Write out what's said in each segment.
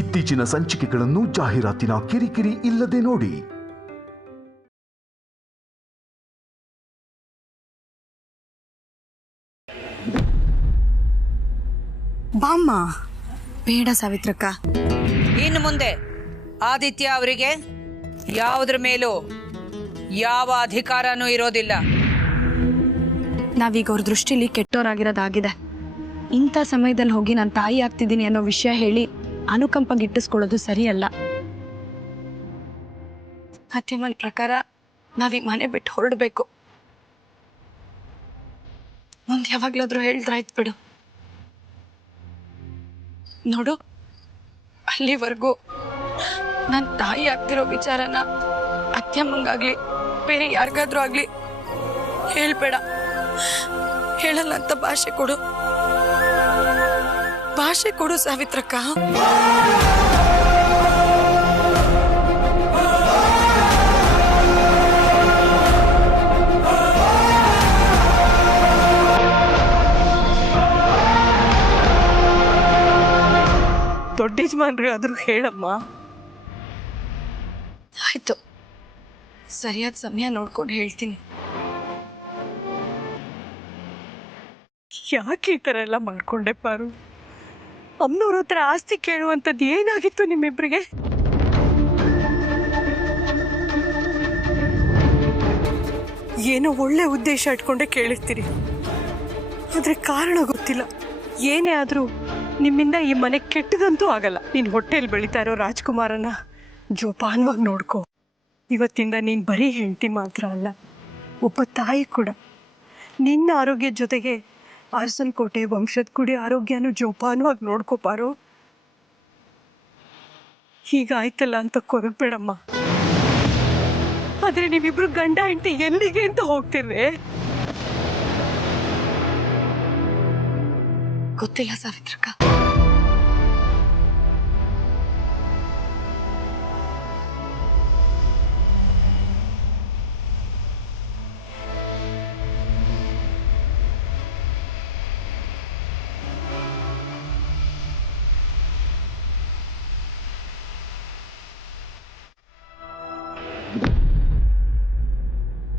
ಇತ್ತೀಚಿನ ಸಂಚಿಕೆಗಳನ್ನು ಜಾಹೀರಾತಿನ ಕಿರಿಕಿರಿ ಇಲ್ಲದೆ ನೋಡಿ. ಬಾಮ್ಮ. ಬೇಡ ಸಾವಿತ್ರಕ್ಕ. ಇನ್ನು ಮುಂದೆ ಆದಿತ್ಯ ಅವರಿಗೆ ಯಾವುದ್ರ ಮೇಲೂ ಯಾವ ಅಧಿಕಾರನೂ ಇರೋದಿಲ್ಲ. ನಾವೀಗ ಅವ್ರ ದೃಷ್ಟಿಲಿ ಕೆಟ್ಟೋರಾಗಿರೋದಾಗಿದೆ. ಇಂಥ ಸಮಯದಲ್ಲಿ ಹೋಗಿ ನಾನು ತಾಯಿ ಆಗ್ತಿದ್ದೀನಿ ಅನ್ನೋ ವಿಷಯ ಹೇಳಿ ಅನುಕಂಪ ಗಿಟ್ಟಿಸ್ಕೊಳ್ಳೋದು ಸರಿಯಲ್ಲ. ಅತ್ಯಮಲ್ ಪ್ರಕಾರ ನಾವೀಗ ಮನೆ ಬಿಟ್ಟು ಹೊರಡಬೇಕು. ಮುಂದೆ ಯಾವಾಗ್ಲಾದ್ರೂ ಹೇಳಿದ್ರಾಯ್ತು ಬಿಡು. ನೋಡು, ಅಲ್ಲಿವರೆಗೂ ನನ್ನ ತಾಯಿ ಆಗ್ತಿರೋ ವಿಚಾರನ ಅತ್ಯಮ್ಮಂಗಾಗ್ಲಿ ಬೇರೆ ಯಾರಿಗಾದ್ರೂ ಆಗ್ಲಿ ಹೇಳ್ಬೇಡ. ಹೇಳಲ್ಲ ಅಂತ ಭಾಷೆ ಕೊಡು ಸಾವಿತ್ರಕ್ಕ. ದೊಡ್ಡ ಯಜಮಾನ್ರಿ ಆದ್ರೂ ಹೇಳಮ್ಮ. ಆಯ್ತು, ಸರಿಯಾದ ಸಮಯ ನೋಡ್ಕೊಂಡು ಹೇಳ್ತೀನಿ. ಯಾಕೆ ಈ ಥರ ಎಲ್ಲ ಮಾಡ್ಕೊಂಡೆ ಪಾರು? ಅಮ್ಮನವ್ರ ಹತ್ರ ಆಸ್ತಿ ಕೇಳುವಂಥದ್ದು ಏನಾಗಿತ್ತು ನಿಮ್ಮಿಬ್ಬರಿಗೆ? ಏನೋ ಒಳ್ಳೆ ಉದ್ದೇಶ ಇಟ್ಕೊಂಡೆ ಕೇಳಿರ್ತೀರಿ, ಆದ್ರೆ ಕಾರಣ ಗೊತ್ತಿಲ್ಲ. ಏನೇ ಆದ್ರೂ ನಿಮ್ಮಿಂದ ಈ ಮನೆ ಕೆಟ್ಟದಂತೂ ಆಗಲ್ಲ. ನೀನ್ ಹೊಟ್ಟೆಲ್ ಬೆಳೀತಾ ಇರೋ ರಾಜ್ಕುಮಾರನ ಜೋಪಾನವಾಗಿ ನೋಡ್ಕೋ. ಇವತ್ತಿಂದ ನೀನ್ ಬರೀ ಹೆಂಡತಿ ಮಾತ್ರ ಅಲ್ಲ, ಒಬ್ಬ ತಾಯಿ ಕೂಡ. ನಿನ್ನ ಆರೋಗ್ಯದ ಜೊತೆಗೆ ಅರಸನಕೋಟೆ ವಂಶದ ಕುಡಿ ಆರೋಗ್ಯನೂ ಜೋಪಾನವಾಗಿ ನೋಡ್ಕೋಪಾರು. ಹೀಗಾಯ್ತಲ್ಲ ಅಂತ ಕೊರಗಬೇಡಮ್ಮ. ಆದ್ರೆ ನೀವಿಬ್ರು ಗಂಡ ಹೆಂಡತಿ ಎಲ್ಲಿಗೆ ಅಂತ ಹೋಗ್ತಿರ್ರೆ? ಗೊತ್ತಿಲ್ಲ ಸಾವಿತ್ರಕ್ಕ.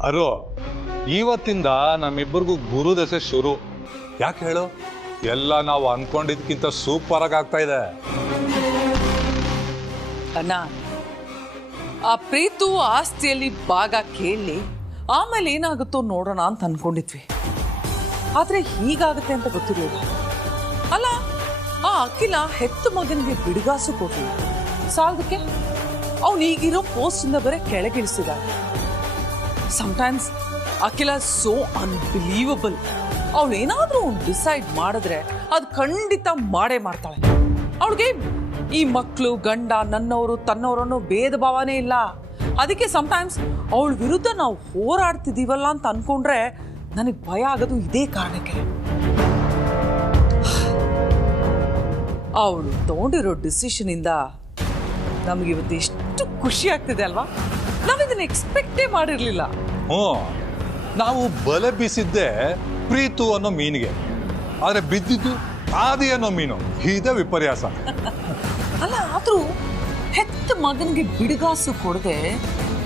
ಅರು, ಇವತ್ತಿಂದ ನಮ್ಮಿಬ್ಬರಿಗೂ ಗುರು ದಶೆ ಶುರು. ಯಾಕೆ ಹೇಳು? ಎಲ್ಲ ನಾವು ಅನ್ಕೊಂಡಿದ್ಕಿಂತ ಸೂಪರ್ ಆಗಿ ಆಗ್ತಾ ಇದೆ. ಅಣ್ಣ, ಆ ಪ್ರೀತು ಆಸ್ತಿಯಲ್ಲಿ ಭಾಗ ಕೇಳಿ ಆಮೇಲೆ ಏನಾಗುತ್ತೋ ನೋಡೋಣ ಅಂತ ಅನ್ಕೊಂಡಿದ್ವಿ. ಆದ್ರೆ ಹೀಗಾಗುತ್ತೆ ಅಂತ ಗೊತ್ತಿರಲಿಲ್ಲ. ಅಲ್ಲ, ಆ ಅಖಿಲ ಹೆತ್ತು ಮಗನಿಗೆ ಬಿಡುಗಾಸು ಕೊಡ್ಲಿ ಸಾಲದಕ್ಕೆ ಅವನು ಈಗಿರೋ ಪೋಸ್ಟ್ ಇಂದ ಬರೀ ಕೆಳಗಿಳಿಸಿದ. ಸಮಟೈಮ್ಸ್ ಅಖಿಲ ಸೋ ಅನ್ಬಿಲೀವಬಲ್. ಅವಳು ಏನಾದ್ರೂ ಒಂದು ಡಿಸೈಡ್ ಮಾಡಿದ್ರೆ ಅದು ಖಂಡಿತ ಮಾಡೇ ಮಾಡ್ತಾಳೆ. ಅವಳಿಗೆ ಈ ಮಕ್ಕಳು ಗಂಡ ನನ್ನವರು ತನ್ನವರು ಅನ್ನೋ ಭೇದ ಭಾವನೆ ಇಲ್ಲ. ಅದಕ್ಕೆ ಸಮಟೈಮ್ಸ್ ಅವಳ ವಿರುದ್ಧ ನಾವು ಹೋರಾಡ್ತಿದೀವಲ್ಲ ಅಂತ ಅನ್ಕೊಂಡ್ರೆ ನನಗೆ ಭಯ ಆಗೋದು ಇದೇ ಕಾರಣಕ್ಕೆ. ಅವಳು ತಗೊಂಡಿರೋ ಡಿಸಿಷನ್ ಇಂದ ನಮ್ಗೆ ಇವತ್ತು ಎಷ್ಟು ಖುಷಿ ಆಗ್ತಿದೆ ಅಲ್ವಾ? ನಾವಿದನ್ನ ಎಕ್ಸ್ಪೆಕ್ಟೇ ಮಾಡಿರ್ಲಿಲ್ಲ. ನಾವು ಬಲೆ ಬೀಸಿದ್ದೆ ಪ್ರೀತು ಅನ್ನೋ ಮೀನಿಗೆ, ಆದ್ರೆ ಬಿದ್ದಿದ್ದು ಆದಿ ಅನ್ನೋ ಮೀನು. ಇದೇ ವಿಪರ್ಯಾಸ. ಅಲ್ಲ, ಆದ್ರೂ ಹೆತ್ತ ಮಗನಿಗೆ ಬಿಡುಗಾಸು ಕೊಡದೆ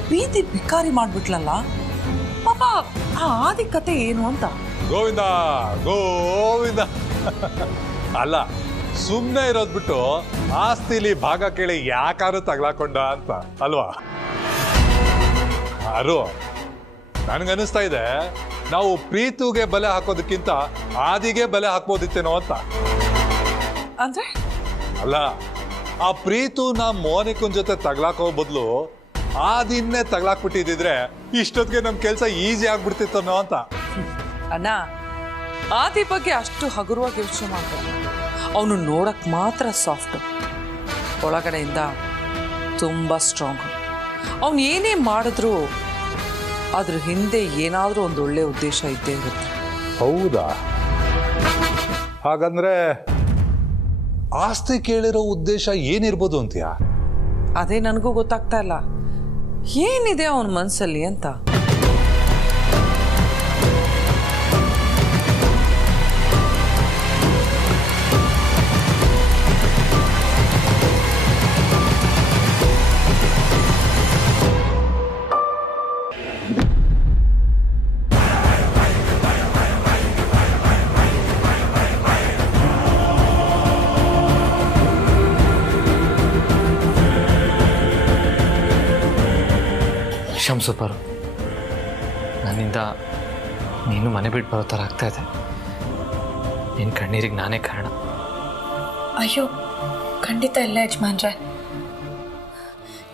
ಬೀದಿ ಬಿಕಾರಿ ಮಾಡ್ಬಿಟ್ಲಲ್ಲ ಪಾಪ. ಆ ಆದಿ ಕತೆ ಏನು ಅಂತ. ಗೋವಿಂದ ಗೋವಿಂದ. ಅಲ್ಲ, ಸುಮ್ಮನೆ ಇರೋದ್ ಬಿಟ್ಟು ಆಸ್ತಿಲಿ ಭಾಗ ಕೇಳಿ ಯಾಕಾದ್ರೂ ತಗ್ಲಾಕೊಂಡ ಅಂತ ಅಲ್ವಾ? ಅರು, ನನ್ಗನ್ನಿಸ್ತಾ ಇದೆ ನಾವು ಪ್ರೀತುಗೆ ಬಲೆ ಹಾಕೋದಕ್ಕಿಂತ ಆದಿಗೆ ಬಲೆ ಹಾಕ್ಬೋದಿತ್ತೇನೋ ಅಂತ. ಅಂದ್ರೆ? ಅಲ್ಲ, ಆ ಪ್ರೀತುನ ಮೋನಿಕನ್ ಜೊತೆ ತಗ್ಲಾಕೋ ಬದಲು ಆದಿನ್ನೇ ತಗ್ಲಾಕ್ಬಿಟ್ಟಿದ್ರೆ ಇಷ್ಟೊತ್ತಿಗೆ ನಮ್ ಕೆಲ್ಸ ಈಸಿ ಆಗ್ಬಿಡ್ತಿತ್ತನೋ ಅಂತ. ಅಣ್ಣ, ಆದಿ ಬಗ್ಗೆ ಅಷ್ಟು ಹಗುರವಾಗಿ ಯೋಚನೆ ಮಾಡ್ತಾರೆ. ಅವನು ನೋಡಕ್ ಮಾತ್ರ ಸಾಫ್ಟ್, ಒಳಗಡೆಯಿಂದ ತುಂಬಾ ಸ್ಟ್ರಾಂಗ್. ಅವನು ಏನೇ ಮಾಡಿದ್ರು ಅದ್ರ ಹಿಂದೆ ಏನಾದ್ರೂ ಒಂದು ಒಳ್ಳೆ ಉದ್ದೇಶ ಇದ್ದೇ ಇರುತ್ತೆ. ಹೌದಾ? ಹಾಗಂದ್ರೆ ಆಸ್ತಿ ಕೇಳಿರೋ ಉದ್ದೇಶ ಏನಿರ್ಬೋದು ಅಂತೀಯ? ಅದೇ ನನಗೂ ಗೊತ್ತಾಗ್ತಾ ಇಲ್ಲ, ಏನಿದೆ ಅವನ ಮನಸ್ಸಲ್ಲಿ ಅಂತ. ಕ್ಷಮಿಸು ಪರು, ನನ್ನಿಂದ ನೀನು ಮನೆ ಬಿಟ್ಟು ಬರೋ ಥರ ಆಗ್ತಾಯಿದೆ. ನಿನ್ನ ಕಣ್ಣೀರಿಗೆ ನಾನೇ ಕಾರಣ. ಅಯ್ಯೋ ಖಂಡಿತ ಇಲ್ಲ ಯಜಮಾನ್ರೆ,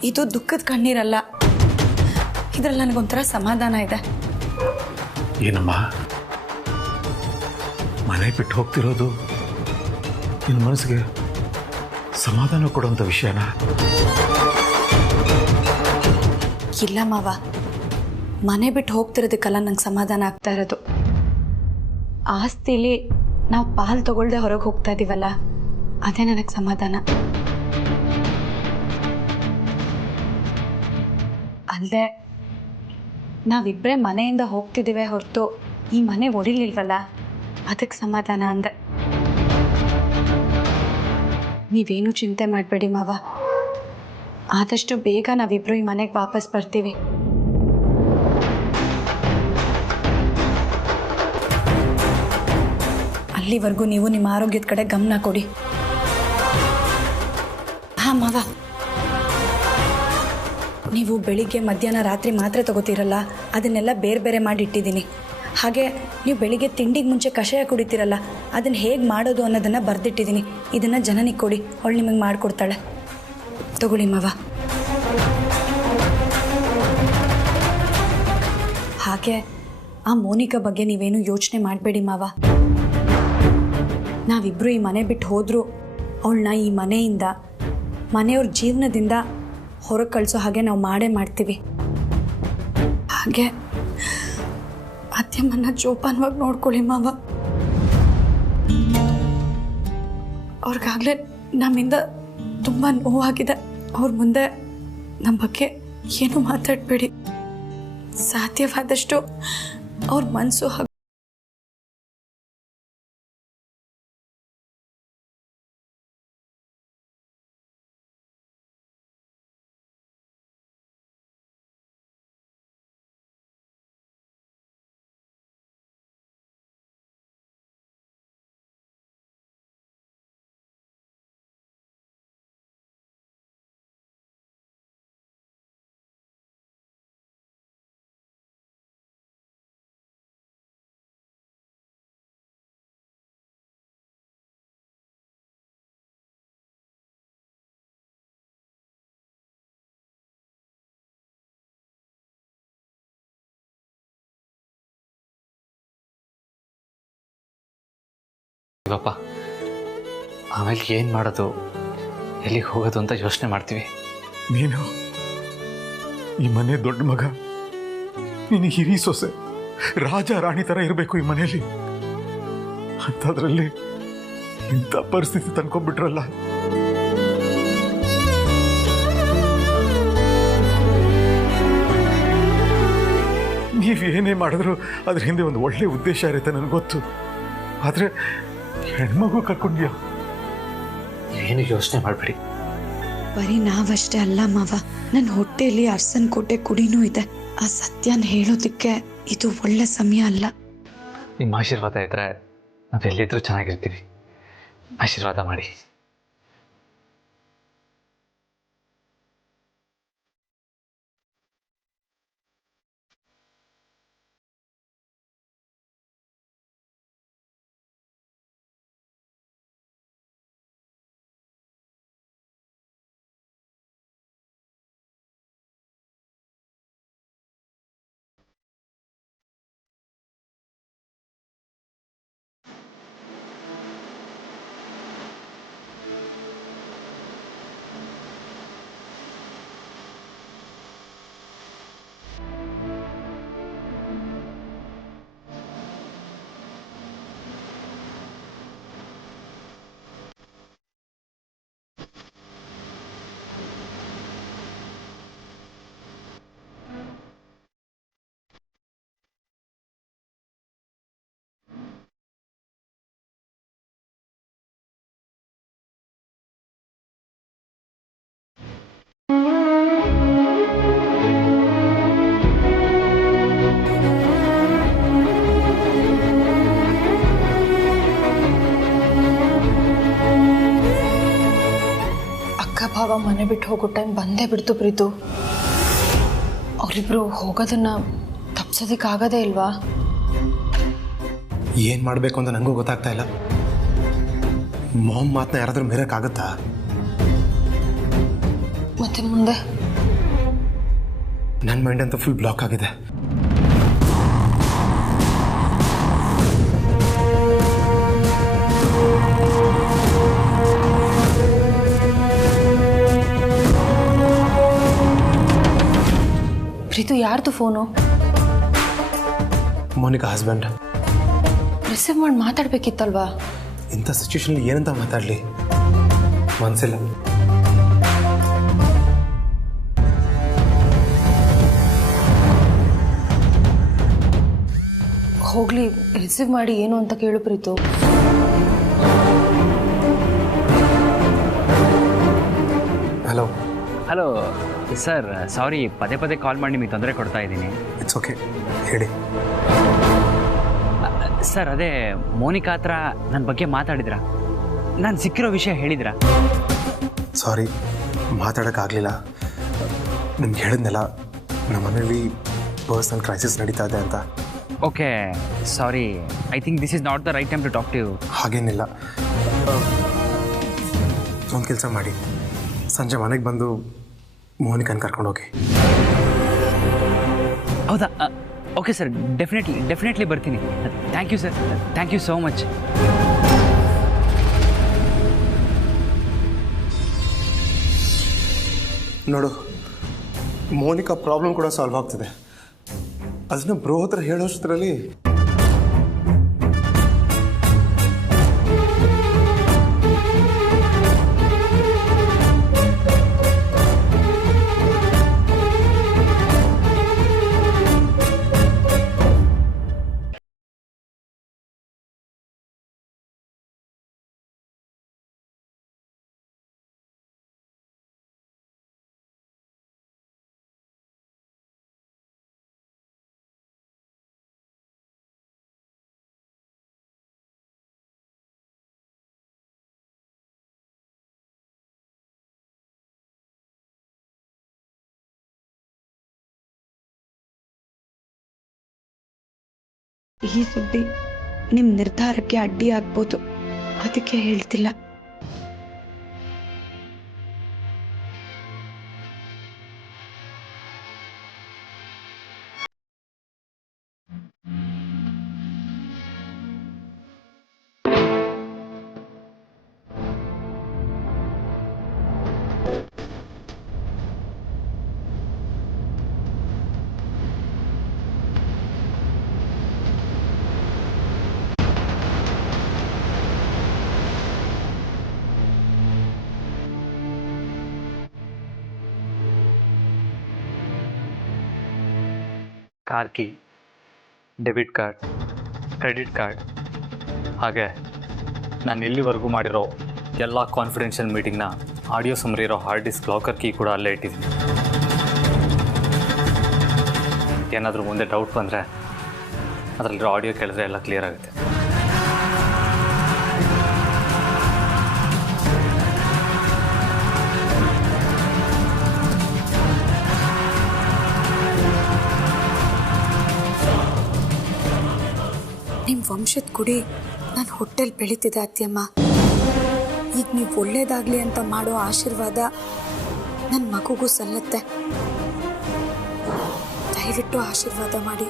ಇದು ದುಃಖದ ಕಣ್ಣೀರಲ್ಲ. ಇದ್ರಲ್ಲಿ ನನಗೊಂಥರ ಸಮಾಧಾನ ಇದೆ. ಏನಮ್ಮ, ಮನೆ ಬಿಟ್ಟು ಹೋಗ್ತಿರೋದು ನಿನ್ನ ಮನಸ್ಸಿಗೆ ಸಮಾಧಾನ ಕೊಡುವಂಥ ವಿಷಯನ? ಇಲ್ಲ ಮಾವ, ಮನೆ ಬಿಟ್ಟು ಹೋಗ್ತಿರೋದಕ್ಕೆಲ್ಲ ನಂಗೆ ಸಮಾಧಾನ ಆಗ್ತಾ ಇರೋದು. ಆಸ್ತಿಲಿ ನಾವು ಪಾಲು ತಗೊಳ್ದೆ ಹೊರಗೆ ಹೋಗ್ತಾ ಇದೀವಲ್ಲ, ಅದೇ ನನಗೆ ಸಮಾಧಾನ. ಅಲ್ಲದೆ ನಾವಿಬ್ಬರೇ ಮನೆಯಿಂದ ಹೋಗ್ತಿದ್ದೀವಿ ಹೊರತು ಈ ಮನೆ ಒಡಿಲಿಲ್ವಲ್ಲ, ಅದಕ್ಕೆ ಸಮಾಧಾನ ಅಂದೆ. ನೀವೇನು ಚಿಂತೆ ಮಾಡಬೇಡಿ ಮಾವ, ಆದಷ್ಟು ಬೇಗ ನಾವಿಬ್ಬರು ಈ ಮನೆಗೆ ವಾಪಸ್ ಬರ್ತೀವಿ. ಅಲ್ಲಿವರೆಗೂ ನೀವು ನಿಮ್ಮ ಆರೋಗ್ಯದ ಕಡೆ ಗಮನ ಕೊಡಿ. ಹಾಂ ಮಾವ, ನೀವು ಬೆಳಿಗ್ಗೆ ಮಧ್ಯಾಹ್ನ ರಾತ್ರಿ ಮಾತ್ರೆ ತಗೋತೀರಲ್ಲ, ಅದನ್ನೆಲ್ಲ ಬೇರೆ ಬೇರೆ ಮಾಡಿ ಇಟ್ಟಿದ್ದೀನಿ. ಹಾಗೆ ನೀವು ಬೆಳಿಗ್ಗೆ ತಿಂಡಿಗೆ ಮುಂಚೆ ಕಷಾಯ ಕುಡಿತೀರಲ್ಲ, ಅದನ್ನು ಹೇಗೆ ಮಾಡೋದು ಅನ್ನೋದನ್ನು ಬರೆದಿಟ್ಟಿದ್ದೀನಿ. ಇದನ್ನು ಜನನಿಗೆ ಕೊಡಿ, ಅವಳು ನಿಮಗೆ ಮಾಡಿಕೊಡ್ತಾಳೆ. ತಗೊಳ್ಳಿ ಮಾವ. ಹಾಗೆ ಆ ಮೋನಿಕಾ ಬಗ್ಗೆ ನೀವೇನು ಯೋಚನೆ ಮಾಡಬೇಡಿ ಮಾವ. ನಾವಿಬ್ಬರು ಈ ಮನೆ ಬಿಟ್ಟು ಹೋದರೂ ಅವಳನ್ನ ಈ ಮನೆಯಿಂದ, ಮನೆಯವ್ರ ಜೀವನದಿಂದ ಹೊರಗೆ ಕಳಿಸೋ ಹಾಗೆ ನಾವು ಮಾಡೇ ಮಾಡ್ತೀವಿ. ಹಾಗೆ ಅತ್ಯಮ್ಮನ್ನ ಜೋಪಾನವಾಗಿ ನೋಡ್ಕೊಳ್ಳಿ ಮಾವ. ಅವ್ರಿಗಾಗಲೇ ನಮ್ಮಿಂದ ತುಂಬ ನೋವಾಗಿದೆ. ಅವ್ರ ಮುಂದೆ ನಮ್ಮ ಬಗ್ಗೆ ಏನೂ ಮಾತಾಡಬೇಡಿ. ಸಾಧ್ಯವಾದಷ್ಟು ಅವ್ರ ಮನಸ್ಸು ಇವಪ್ಪ, ಆಮೇಲೆ ಏನು ಮಾಡೋದು, ಎಲ್ಲಿಗೆ ಹೋಗೋದು ಅಂತ ಯೋಚನೆ ಮಾಡ್ತೀವಿ. ನೀನು ಈ ಮನೆ ದೊಡ್ಡ ಮಗ, ನೀನು ಹಿರಿ ಸೊಸೆ, ರಾಜ ರಾಣಿ ಥರ ಇರಬೇಕು ಈ ಮನೆಯಲ್ಲಿ. ಅಂಥದ್ರಲ್ಲಿ ಇಂಥ ಪರಿಸ್ಥಿತಿ ತಂದ್ಕೊಂಡ್ಬಿಟ್ರಲ್ಲ. ನೀವೇನೇ ಮಾಡಿದ್ರು ಅದ್ರ ಹಿಂದೆ ಒಂದು ಒಳ್ಳೆ ಉದ್ದೇಶ ಇರುತ್ತೆ, ನನಗೆ ಗೊತ್ತು. ಆದರೆ ಹೆಣ್ಮಗು ಕರ್ಕೊಂಡ್ಯಾ? ಏನು ಯೋಚನೆ ಮಾಡಬೇಡಿ. ಬರೀ ನಾವಷ್ಟೇ ಅಲ್ಲ ಮಾವ, ನನ್ನ ಹೊಟ್ಟೆಯಲ್ಲಿ ಅರಸನ್ ಕೋಟೆ ಕುಡಿನೂ ಇದೆ. ಆ ಸತ್ಯನ ಹೇಳೋದಕ್ಕೆ ಇದು ಒಳ್ಳೆ ಸಮಯ ಅಲ್ಲ. ನಿಮ್ಮ ಆಶೀರ್ವಾದ ಇದ್ದರೆ ನಾವೆಲ್ಲಿದ್ರೂ ಚೆನ್ನಾಗಿರ್ತೀವಿ. ಆಶೀರ್ವಾದ ಮಾಡಿ. ಭಾವ ಮನೆ ಬಿಟ್ಟು ಹೋಗೋ ಟೈಮ್ ಬಂದೇ ಬಿಡ್ತು ಪ್ರೀತು. ಅವರಿಬ್ರು ಹೋಗೋದನ್ನ ತಪ್ಸೋದಕ್ಕಾಗದೇ ಇಲ್ವಾ? ಏನು ಮಾಡಬೇಕು ಅಂತ ನನಗೂ ಗೊತ್ತಾಗ್ತಾ ಇಲ್ಲ. ಮಾಮ್ ಮಾತನ್ನ ಯಾರಾದ್ರೂ ಮೀರಕ್ಕಾಗತ್ತಾ? ಮತ್ತೆ ಮುಂದೆ ನನ್ನ ಮೈಂಡ್ ಅಂತೂ ಫುಲ್ ಬ್ಲಾಕ್ ಆಗಿದೆ. ಪ್ರೀತು, ಯಾರ್ದು ಫೋನು? ಮೋನಿಕಾ ಹಸ್ಬೆಂಡ್. ರಿಸೀವ್ ಮಾಡಿ ಮಾತಾಡ್ಬೇಕಿತ್ತಲ್ವಾ? ಇಂಥ ಸಿಚುವೇಶನಲ್ಲಿ ಏನಂತ ಮಾತಾಡಲಿ, ಮನಸ್ಸಿಲ್ಲ. ಹೋಗ್ಲಿ, ರಿಸೀವ್ ಮಾಡಿ ಏನು ಅಂತ ಕೇಳು ಪ್ರೀತು. ಹಲೋ. ಹಲೋ ಸರ್, ಸಾರಿ ಪದೇ ಪದೇ ಕಾಲ್ ಮಾಡಿ ನಿಮಗೆ ತೊಂದರೆ ಕೊಡ್ತಾ ಇದ್ದೀನಿ. ಇಟ್ಸ್ ಓಕೆ, ಹೇಳಿ. ಸರ್, ಅದೇ ಮೋನಿಕಾ ಹತ್ರ ನನ್ನ ಬಗ್ಗೆ ಮಾತಾಡಿದ್ರಾ? ನಾನು ಸಿಕ್ಕಿರೋ ವಿಷಯ ಹೇಳಿದ್ರಾ? ಸಾರಿ, ಮಾತಾಡೋಕ್ಕಾಗಲಿಲ್ಲ. ನಿಮ್ಗೆ ಹೇಳಿದ್ನಲ್ಲ, ನಮ್ಮ ಮನೇಲಿ ಪರ್ಸ್ನಲ್ ಕ್ರೈಸಿಸ್ ನಡೀತಾ ಇದೆ ಅಂತ. Okay, sorry. I think this is not the right time to talk to you. ಹಾಗೇನಿಲ್ಲ. ಒಂದು ಕೆಲಸ ಮಾಡಿ, ಸಂಜೆ ಮನೆಗೆ ಬಂದು ಮೋನಿಕನ್ ಕರ್ಕೊಂಡೋಗಿ. ಹೌದಾ? ಓಕೆ ಸರ್, ಡೆಫಿನೆಟ್ಲಿ ಬರ್ತೀನಿ. Thank you sir, thank you so much. ನೋಡು, ಮೋನಿಕಾ ಪ್ರಾಬ್ಲಮ್ ಕೂಡ ಸಾಲ್ವ್ ಆಗ್ತಿದೆ. ಅದನ್ನ ಬ್ರೋ ಹತ್ರ ಹೇಳೋಷ್ಟರಲ್ಲಿ ಈ ಸುದ್ದಿ ನಿಮ್ಮ ನಿರ್ಧಾರಕ್ಕೆ ಅಡ್ಡಿ ಆಗ್ಬೋದು, ಅದಕ್ಕೆ ಹೇಳ್ತಿಲ್ಲ. Car key, debit card, credit card, ಹಾಗೆ ನಾನು ಇಲ್ಲಿವರೆಗೂ ಮಾಡಿರೋ ಎಲ್ಲ ಕಾನ್ಫಿಡೆನ್ಷಿಯಲ್ ಮೀಟಿಂಗ್ನ ಆಡಿಯೋ ಸಮರಿ ಇರೋ ಹಾರ್ಡ್ ಡಿಸ್ಕ್ ಲಾಕರ್ ಕೀ ಕೂಡ ಅಲ್ಲೇ ಇಟ್ಟಿದ್ದೀನಿ. ಏನಾದರೂ ಮುಂದೆ ಡೌಟ್ ಬಂದರೆ ಅದರಲ್ಲಿರೋ ಆಡಿಯೋ ಕೇಳಿದ್ರೆ ಎಲ್ಲ ಕ್ಲಿಯರ್ ಆಗುತ್ತೆ. ನಿಮ್ಮ ವಂಶದ ಕುಡಿ ನನ್ನ ಹೊಟ್ಟೆಲ್ ಬೆಳೀತಿದೆ ಅತ್ಯಮ್ಮ. ಈಗ ನೀವು ಒಳ್ಳೇದಾಗಲಿ ಅಂತ ಮಾಡೋ ಆಶೀರ್ವಾದ ನನ್ನ ಮಗುಗೂ ಸಲ್ಲತ್ತೆ. ದಯವಿಟ್ಟು ಆಶೀರ್ವಾದ ಮಾಡಿ.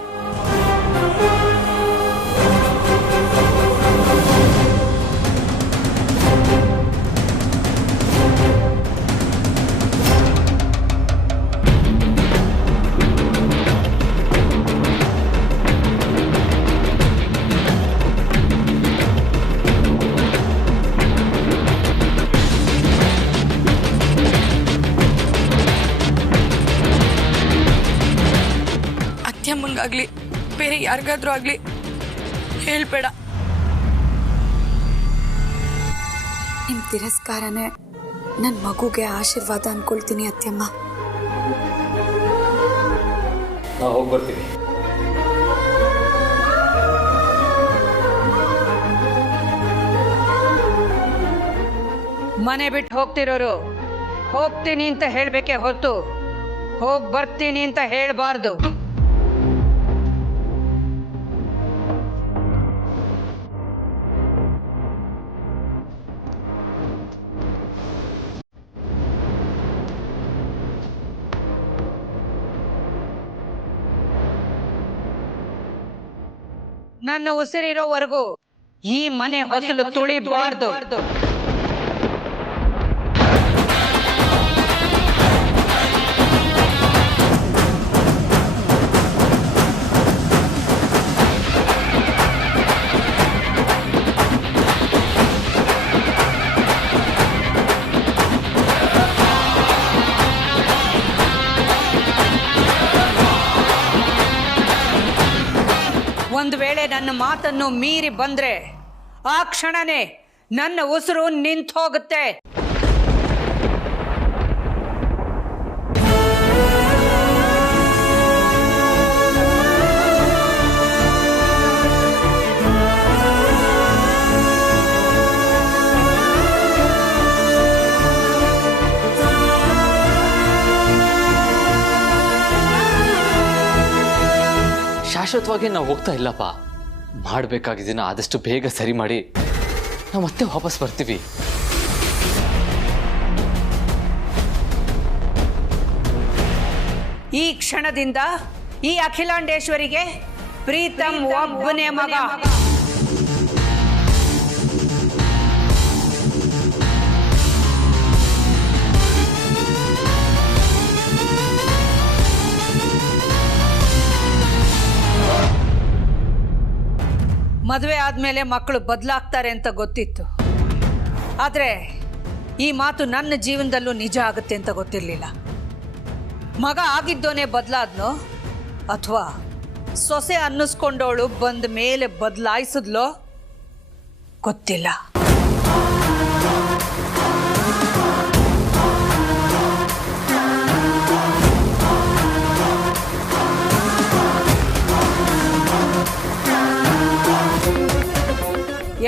ಅತ್ಯಮ್ಮಂಗಾಗ್ಲಿ ಬೇರೆ ಯಾರಿಗಾದ್ರೂ ಆಗ್ಲಿ ಹೇಳ್ಬೇಡ. ನಿಮ್ಮ ತಿರಸ್ಕಾರನೇ ನನ್ನ ಮಗುಗೆ ಆಶೀರ್ವಾದ ಅನ್ಕೊಳ್ತೀನಿ ಅತ್ಯಮ್ಮ. ನಾವು ಹೋಗಿ ಬರ್ತೀವಿ. ಮನೆ ಬಿಟ್ಟು ಹೋಗ್ತಿರೋರು ಹೋಗ್ತೀನಿ ಅಂತ ಹೇಳಬೇಕೆ ಹೊರತು ಹೋಗ್ ಬರ್ತೀನಿ ಅಂತ ಹೇಳ್ಬಾರ್ದು. ನನ್ನ ಉಸಿರಿರೋವರೆಗೂ ಈ ಮನೆ ಹೊಸಲು ತುಳಿಬಾರ್ದು. ಒಂದು ವೇಳೆ ನನ್ನ ಮಾತನ್ನು ಮೀರಿ ಬಂದ್ರೆ ಆ ಕ್ಷಣನೇ ನನ್ನ ಉಸಿರು ನಿಂತು ಹೋಗುತ್ತೆ. ಶಾಶ್ವತವಾಗಿ ನಾವು ಹೋಗ್ತಾ ಇಲ್ಲಪ್ಪ. ಮಾಡಬೇಕಾಗಿದ್ದನ್ನ ಆದಷ್ಟು ಬೇಗ ಸರಿ ಮಾಡಿ ನಾವು ಮತ್ತೆ ವಾಪಸ್ ಬರ್ತೀವಿ. ಈ ಕ್ಷಣದಿಂದ ಈ ಅಖಿಲಾಂಡೇಶ್ವರಿಗೆ ಪ್ರೀತಮ್ ಒಬ್ಬನೇ ಮಗ. ಮದುವೆ ಆದಮೇಲೆ ಮಕ್ಕಳು ಬದಲಾಗ್ತಾರೆ ಅಂತ ಗೊತ್ತಿತ್ತು, ಆದರೆ ಈ ಮಾತು ನನ್ನ ಜೀವನದಲ್ಲೂ ನಿಜ ಆಗುತ್ತೆ ಅಂತ ಗೊತ್ತಿರಲಿಲ್ಲ. ಮಗ ಆಗಿದ್ದೋನೇ ಬದಲಾದ್ನೋ ಅಥವಾ ಸೊಸೆ ಅನ್ನಿಸ್ಕೊಂಡವಳು ಬಂದ ಮೇಲೆ ಬದಲಾಯಿಸಿದ್ಲೋ ಗೊತ್ತಿಲ್ಲ.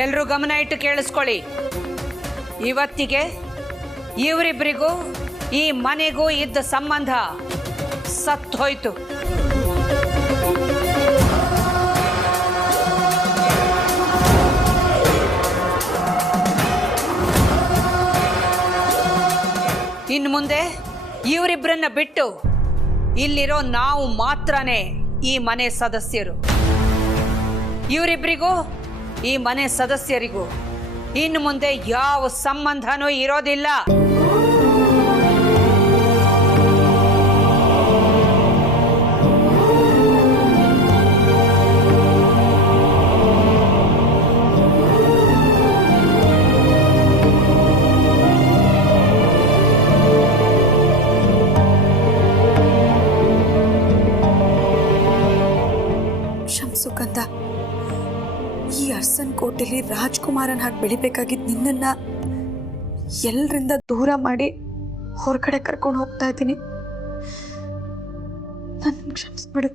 ಎಲ್ರೂ ಗಮನ ಇಟ್ಟು ಕೇಳಿಸ್ಕೊಳ್ಳಿ. ಇವತ್ತಿಗೆ ಇವರಿಬ್ಬರಿಗೂ ಈ ಮನೆಗೂ ಇದ್ದ ಸಂಬಂಧ ಸತ್ತೋಯ್ತು. ಇನ್ನು ಮುಂದೆ ಇವರಿಬ್ಬರನ್ನ ಬಿಟ್ಟು ಇಲ್ಲಿರೋ ನಾವು ಮಾತ್ರನೇ ಈ ಮನೆ ಸದಸ್ಯರು. ಇವರಿಬ್ಬರಿಗೂ ಈ ಮನೆ ಸದಸ್ಯರಿಗೂ ಇನ್ನು ಮುಂದೆ ಯಾವ ಸಂಬಂಧನೂ ಇರೋದಿಲ್ಲ. ಶಂಸುಗಂಧ, ಈ ಅರ್ಸನ್ ಕೋಟೆಲಿ ರಾಜ್ಕುಮಾರನ್ ಹಾಗೆ ಬೆಳಿಬೇಕಾಗಿದ್ದು ನಿನ್ನನ್ನ ಎಲ್ಲರಿಂದ ದೂರ ಮಾಡಿ ಹೊರಗಡೆ ಕರ್ಕೊಂಡು ಹೋಗ್ತಾ ಇದ್ದೀನಿ. ನನ್ನ ಕ್ಷಮಿಸ್ಬಿಡು.